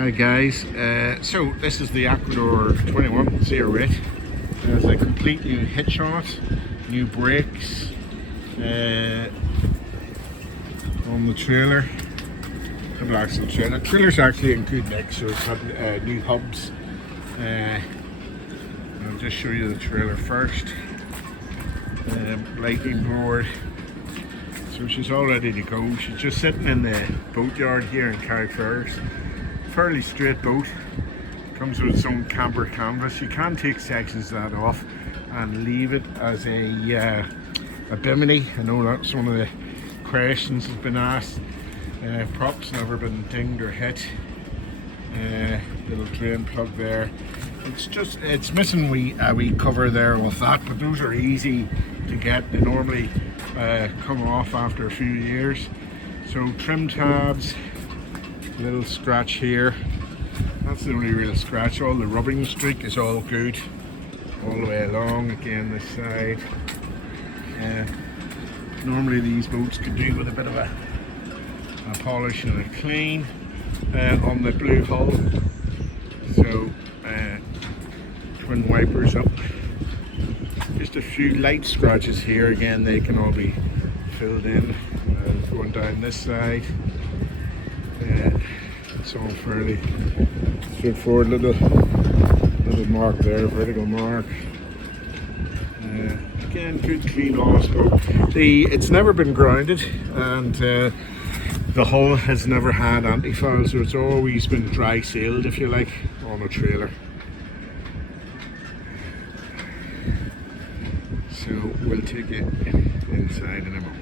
Hi guys, so this is the Aquador 2108. There's a complete new hitch on it, new brakes on the trailer. Double axle trailer. The trailer's actually in good nick, so it's had new hubs. I'll just show you the trailer first. Lighting board. So she's all ready to go. She's just sitting in the boatyard here in Carrickfergus. Fairly straight boat. Comes with its own camber canvas. You can take sections of that off and leave it as a bimini. I know that's one of the questions that's been asked. Prop's never been dinged or hit. Little drain plug there. It's missing a wee cover there with that, but those are easy to get. They normally come off after a few years. So trim tabs, little scratch here. That's the only real scratch. All the rubbing streak is all good all the way along. Again, this side. Normally these boats could do with a bit of a polish and a clean on the blue hull. So twin wipers up. Just a few light scratches here. Again, they can all be filled in. Going down this side. It's all fairly straightforward. Little mark there, vertical mark. Again, good clean honest boat. It's never been grounded, and the hull has never had anti-foul, so it's always been dry sealed, if you like, on a trailer. So we'll take it inside in a moment.